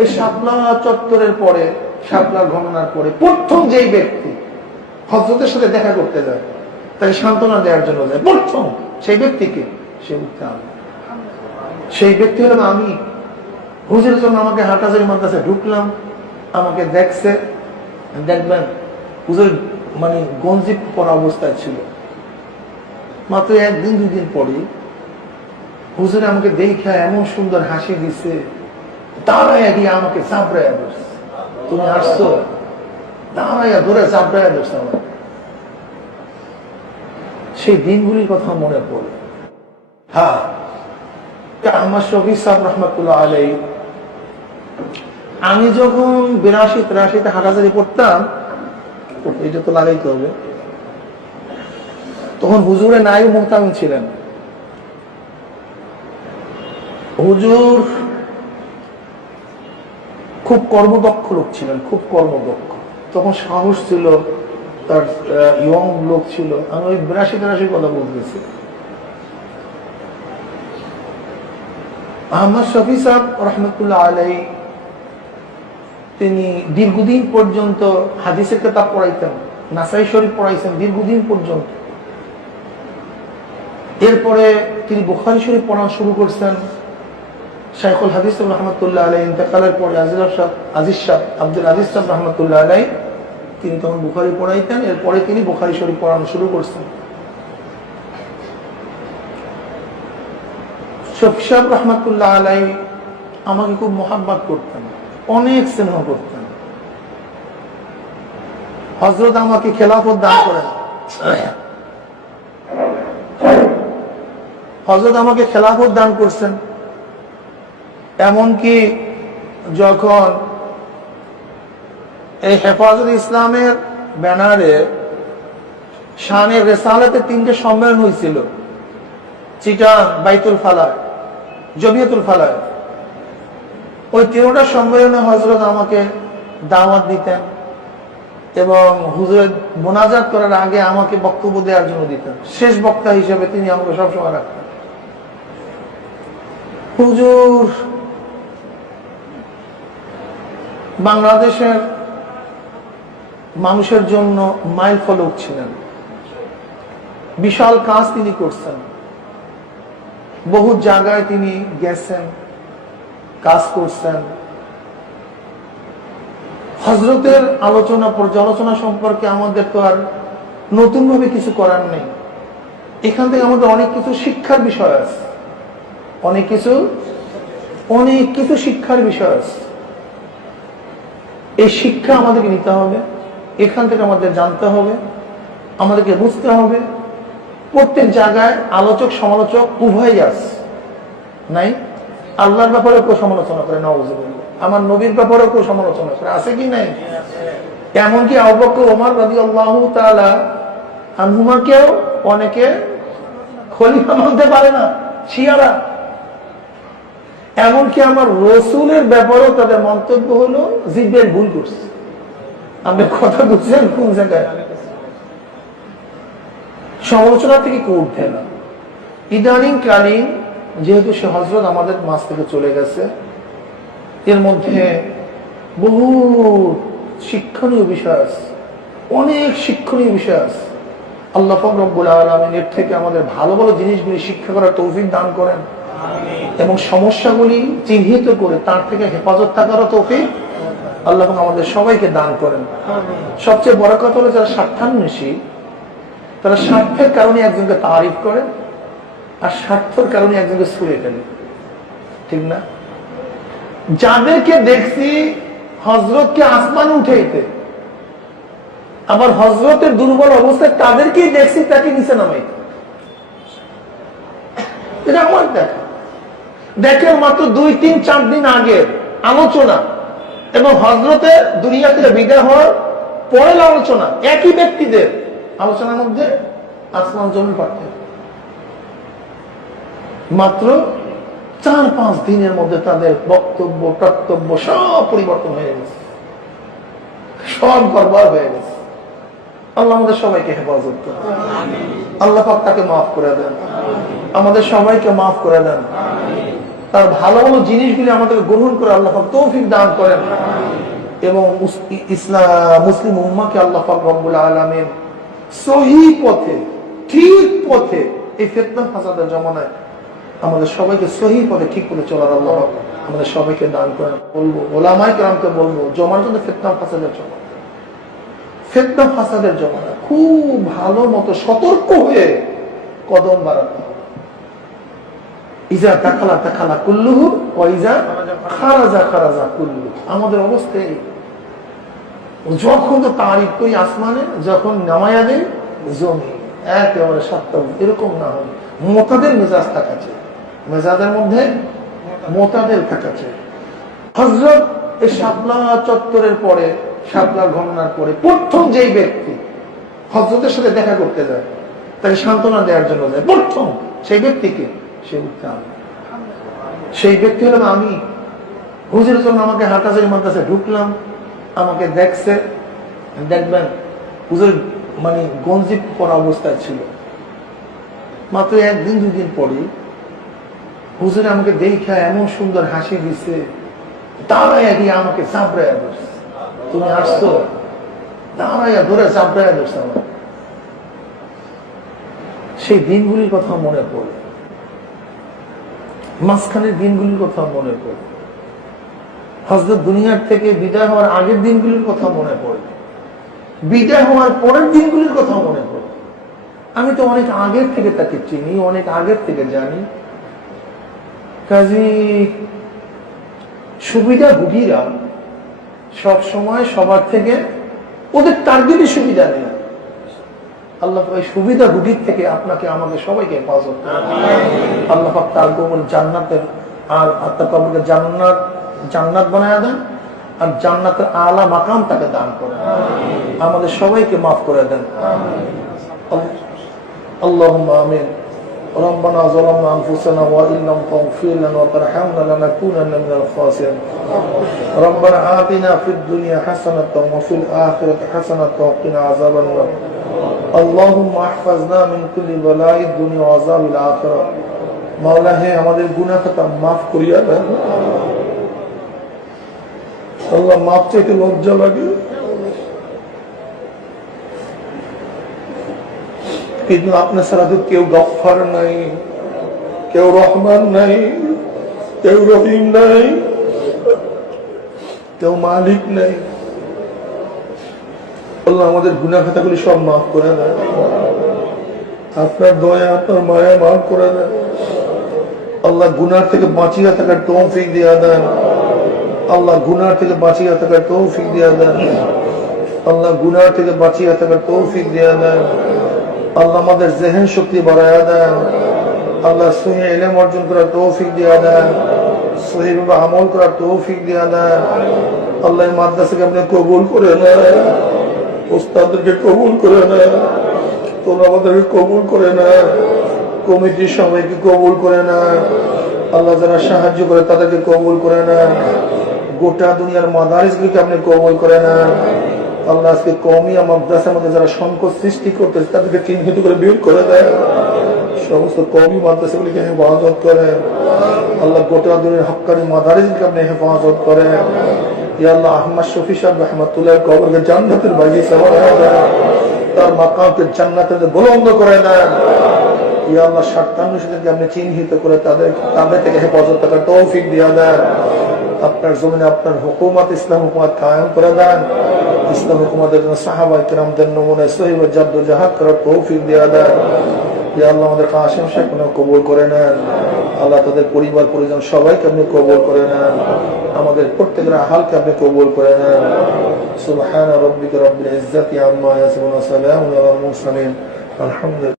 এই শাপলা চত্বরের পরে শাপলার ঘটনার পরে প্রথম যেই ব্যক্তি হজরতের সাথে দেখা করতে যায়, তাকে সান্ত্বনা দেওয়ার জন্য যায়, প্রথম সেই ব্যক্তিকে সে উঠতে সেই ব্যক্তি হলাম আমি। হুজুরের জন্য আমাকে হাটাজারি মাদ্রাসে ঢুকলাম, আমাকে দেখছে দেখবেন হুজুর মানে গঞ্জি পরা অবস্থায় ছিল। মাত্র একদিন, দুই দিন পরে হুজুর আমাকে দেখা এমন সুন্দর হাসি দিছে দাঁড়াইয়া দিয়ে আমাকে চাপড়াইয়া ধরছে। তুমি আসছো? দাঁড়াইয়া ধরে চাপড়াইয়া আমাকে। সেই দিনগুলির কথা মনে পড়ে। হ্যাঁ আমার শফি রহমতুল্লাহ আলাই আমি যখন বিরাশি তিরাশিতে হাটাজারি করতাম, এটা তো লাগাইতে হবে, তখন হুজুরে নাই মোহতামি ছিলেন। হুজুর খুব কর্মদক্ষ লোক ছিলেন, খুব কর্মদক্ষ। তখন সাহস ছিল, তার ইয়ং লোক ছিল। আমি ওই বিরাশি তিরাশি কথা বলতেছি। আহমদ শফি সাহেব রহমতুল্লাহ আলাই তিনি দীর্ঘদিন পর্যন্ত হাদিসের কেতাব পড়াইতেন, নাসাই শরীফ পড়াইছেন দীর্ঘদিন পর্যন্ত। এরপরে তিনি বুখারি শরীফ পড়া শুরু করছেন। শাইখুল হাদিস রহমতুল্লাহ আলাই ইন্তেকালের পরে আজিজ আজিজ আব্দুল আজিজ সাহ রহমতুল্লাহ আলাই তিনি তখন বুখারি পড়াইতেন। এরপরে তিনি বুখারি শরীফ পড়ানো শুরু করছেন। শফিসাব রহমতুল্লাহ আলাই আমাকে খুব মোহাব্বত করতেন, অনেক স্নেহ করতেন। হজরত আমাকে খেলাফত দান করেন। হজরত আমাকে খেলাফত দান করছেন। এমনকি যখন এই হেফাজত ইসলামের ব্যানারে শানের রেসালাতে তিনটে সম্মেলন হয়েছিল। চিটা বাইতুল ফালায় জমিয়তুল ফালায় ওই তিনটা সম্মেলনে হজরত আমাকে দাওয়াত দিতেন এবং হুজুরের মোনাজাত করার আগে আমাকে বক্তব্য দেওয়ার জন্য দিতেন। শেষ বক্তা হিসেবে তিনি আমাকে সবসময় রাখতেন। হুজুর বাংলাদেশের মানুষের জন্য মাইল ফলক ছিলেন। বিশাল কাজ তিনি করছেন। বহু জায়গায় তিনি গেছেন, কাজ করছেন। হজরতের আলোচনা, পর্যালোচনা সম্পর্কে আমাদের তো আর নতুন ভাবে কিছু করার নেই। এখান থেকে আমাদের অনেক কিছু শিক্ষার বিষয় আছে। অনেক কিছু অনেক কিছু শিক্ষার বিষয় আছে। এই শিক্ষা আমাদেরকে নিতে হবে, এখান থেকে আমাদের জানতে হবে, আমাদেরকে বুঝতে হবে। প্রত্যেক জায়গায় আলোচক, সমালোচক উভয় আছে। নাই? আল্লাহর ব্যাপারে কেউ সমালোচনা করে নওয়াজ আমার নবীর ব্যাপারে কেউ সমালোচনা করে, আছে কি নাই? এমনকি আবক্ক ওমর আল্লাহ আনহুমাকেও অনেকে খলিফা মানতে পারে না, শিয়ারা? এমনকি আমার রসুলের ব্যাপারেও তাদের মন্তব্য হলো জিব্বের ভুল করছে। আপনি কথা বুঝছেন কোন জায়গায়? সমালোচনা থেকে কেউ উঠে না। ইদানিং কালীন যেহেতু সে হজরত আমাদের মাছ থেকে চলে গেছে, এর মধ্যে বহু শিক্ষণীয় বিষয় আছে, অনেক শিক্ষণীয় বিষয় আছে। আল্লাহ রব্বুল আলমিন এর থেকে আমাদের ভালো ভালো জিনিসগুলি শিক্ষা করার তৌফিক দান করেন। এবং সমস্যাগুলি চিহ্নিত করে তার থেকে হেফাজত থাকারও তৌফিক আল্লাহ আমাদের সবাইকে দান করেন। সবচেয়ে বড় কথা হলো যারা স্বার্থান্বেষী তারা স্বার্থের কারণে একজনকে তারিফ করে আর স্বার্থের কারণে একজনকে ছুড়ে ফেলে। ঠিক না? যাদেরকে দেখছি হজরতকে আসমান উঠেইতে আবার হজরতের দুর্বল অবস্থায় তাদেরকেই দেখছি তাকে নিচে নামাইতে। এটা আমার দেখা। দেখে মাত্র দুই তিন চার দিন আগের আলোচনা এবং হজরতের দুনিয়া থেকে বিদায় হওয়ার পরের আলোচনা একই ব্যক্তিদের আলোচনার মধ্যে আসমান জমি পার্থক্য। মাত্র চার পাঁচ দিনের মধ্যে তাদের বক্তব্য কর্তব্য সব পরিবর্তন হয়ে গেছে। সব গড়বড় হয়ে গেছে। আল্লাহ আমাদের সবাইকে হেফাজত করে আল্লাহ পাক তাকে মাফ করে দেন। আমাদের সবাইকে মাফ করে দেন। তার ভালো ভালো জিনিসগুলি আমাদেরকে গ্রহণ করে আল্লাহ তৌফিক দান করেন। এবং ইসলাম মুসলিম উম্মাকে আল্লাহ রব্বুল আলামিন সহি পথে, ঠিক পথে এই ফিতনা ফাসাদের জমানায় আমাদের সবাইকে সহি পথে ঠিক করে চলার আল্লাহ আমাদের সবাইকে দান করেন। বলব ওলামাই কেরামকে বলব জমার জন্য ফিতনা ফাসাদের জমা ফেতনা ফাসাদের জমানা খুব ভালো মতো সতর্ক হয়ে কদম হবে ইজা তাকালা তাকালা কুল্লুহু ইজা খারাজা খারাজা কুল্লু। আমাদের অবস্থা এই। যখন তো তারিফ করি আসমানে, যখন নামায়া দেয় জমি, একেবারে সত্য, এরকম না হয়। মোতাদের মেজাজ থাকাছে। মেজাজের মধ্যে মোতাদের থাকাছে। হজরত এই শাপলা চত্বরের পরে, শাপলা ঘটনার পরে, প্রথম যেই ব্যক্তি হজরতের সাথে দেখা করতে যায়, তাকে সান্ত্বনা দেওয়ার জন্য যায়, প্রথম সেই ব্যক্তিকে সেই ব্যক্তি হলাম আমি। হুজুর যখন আমাকে হাটাচারি মাদ্রাসে ঢুকলাম, আমাকে দেখছে দেখবেন হুজুর মানে গঞ্জি পরা অবস্থায় ছিল। মাত্র একদিন, দুদিন পরে হুজুর আমাকে দেখা এমন সুন্দর হাসি দিছে, দাঁড়াইয়া দিয়ে আমাকে চাপড়াইয়া ধরছে। তুমি আসছো? দাঁড়াইয়া ধরে চাপড়াইয়া ধরছে আমার সেই দিনগুলির কথা মনে পড়ে। মাঝখানের দিনগুলির কথা মনে পড়ে। হজরত দুনিয়ার থেকে বিদায় হওয়ার আগের দিনগুলির কথা মনে পড়ে। বিদায় হওয়ার পরের দিনগুলির কথা মনে পড়ে। আমি তো অনেক আগের থেকে তাকে চিনি, অনেক আগের থেকে জানি। কাজী সুবিধাভোগীরা সব সময় সবার থেকে ওদের টার্গেটই সুবিধা নেই আল্লাহ পাক এই সুবিধাভোগীর থেকে আপনাকে আমাকে সবাইকে হেফাজত করুন। আল্লাহ পাক তার কবুল জান্নাতের আর আত্মার কবরকে জান্নাত জান্নাত বানায় দেন আর জান্নাতের আলা মাকাম তাকে দান করেন আমাদের সবাইকে মাফ করে দেন اللهم آمين ربنا ظلمنا أنفسنا وإن لم تغفر لنا وترحمنا لنكونن من الخاسرين ربنا آتنا في الدنيا حسنة وفي الآخرة حسنة وقنا عذاب النار اللهم احفظنا من كل بلاء الدنيا وعذاب الآخرة মাওলা হে আমাদের গুনাহ খাতা মাফ করিয়া দেন আল্লাহ মাফ চাইতে লজ্জা লাগে কিন্তু আপনার ছাড়া তো কেউ গফার নাই কেউ রহমান নাই কেউ রহিম নাই কেউ মালিক নাই আল্লাহ আমাদের গুনাহ খাতাগুলি সব মাফ করে দেয়। আপনার দয়া, আপনার মায়া মাফ করে দেয়। আল্লাহ গুনার থেকে বাঁচিয়ে থাকার তৌফিক দিয়া দেন আল্লাহ গুনার থেকে বাঁচিয়ে থাকার তৌফিক দিয়া দেন আল্লাহ গুনার থেকে বাঁচিয়ে থাকার তৌফিক দিয়া দেন আল্লাহ আমাদের জেহেন শক্তি বাড়াইয়া দেন আল্লাহ সহি এলেম অর্জন করার তৌফিক দিয়া দেন সহিভাবে আমল করার তৌফিক দিয়া দেন আল্লাহ মাদ্রাসাকে আপনি কবুল করে নেন। ওস্তাদদেরকে কবুল করে নেন তোমরা আমাদেরকে কবুল করে না। কমিটির সবাইকে কবুল করে নেন আল্লাহ যারা সাহায্য করে তাদেরকে কবুল করে নেন গোটা দুনিয়ার মাদারিসগুলিকে আপনি কবুল করে না। আল্লাহ আজকে কমিয়া মাদ্রাসার মধ্যে যারা সংকট সৃষ্টি করতেছে, তাদেরকে চিহ্নিত করে বের করে দেয় সমস্ত কমি মাদ্রাসাগুলিকে হেফাজত করে। আল্লাহ গোটা দুনিয়ার হক্কানি মাদারিসগুলিকে আপনি হেফাজত করে। আহমদ শফি তার করে দেন। চিহ্নিত করে তাদের হেফাজত দেন। আপনার জমিনে আপনার হুকুমত, ইসলাম হুকুমত কায়েম করে দেন। ইসলাম হুকুমতের জন্য সাহাবা কিরামদের নমুনে সহিব জাদ্দ জাহাদ করার তৌফিক দিয়া দেন। ইয়া আল্লাহ আমাদের কাশিম শেখ কবুল করে নেন। আল্লাহ তাদের পরিবার, পরিজন সবাইকে আপনি কবল করে নেন। আমাদের প্রত্যেকের হালকে আপনি কবল করে নেন। সুবহান রব্বিক রব্বিল ইজ্জাতি আম্মা ইয়াসিফুন ওয়া সালামুন আলাল আলহামদুলিল্লাহ।